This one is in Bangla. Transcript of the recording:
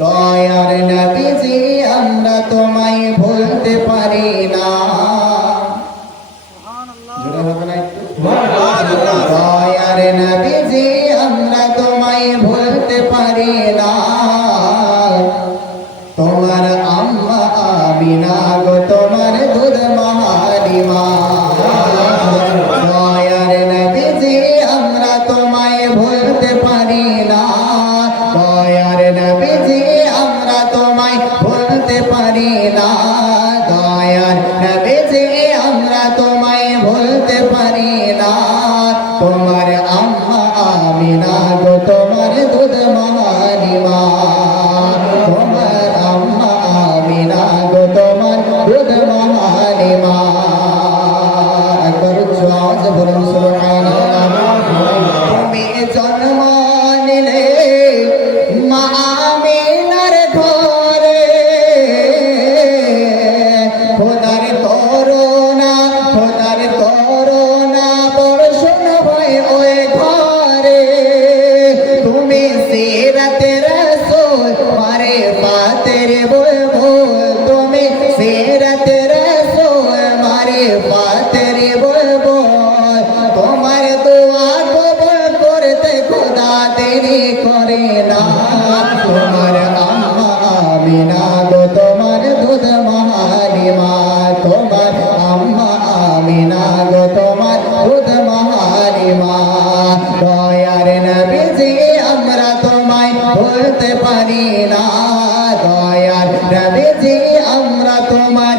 দয়ার নবীজি আমরা তোমায় ভুলতে পারি না। জোরে হবে না একটু? দয়ার নবীজি আমরা তোমায় ভুলতে পারি না। তোমার আম্মা আমিনা গো তোমার দুধ মাহালিমা। দয়ার নবীজি আমরা তোমায় ভুলতে পারি না। দয়ার নবীজি আমরা তোমায় ভুলতে পারি না। দয়ার নবীজি আমরা তোমায় ভুলতে পারি না। তোমার আম্মা আমিনা গো তোমার দুধ মাহালিমা। তোমার আম্মা আমিনা গো তোমার দুধ মাহালিমা। একবার উচ্চ আওয়াজে বলুন সুবহানাল্লাহ। তুমি জন্ম নিলে মা আমিনার ঘরে, খোদার করুণা বর্ষণ হয় ওই ঘরে। তুমি সিরাতে রাসূল মারে ফাতের বুলবুল। তুমি সিরাতে রাসূল মারে ফাতের বুলবুল। তোমার দোয়া কবুল করতে খোদা দেরি করে না। তোমার আম্মা আমিনা গো তোমার দুধ মাহালিমা। তোমার আম্মা আমিনা গো তোমার দুধ মাহালিমা। দয়ার নবীজি আমরা তোমায় ভুলতে পারি না। দয়ার নবীজি আমরা তোমার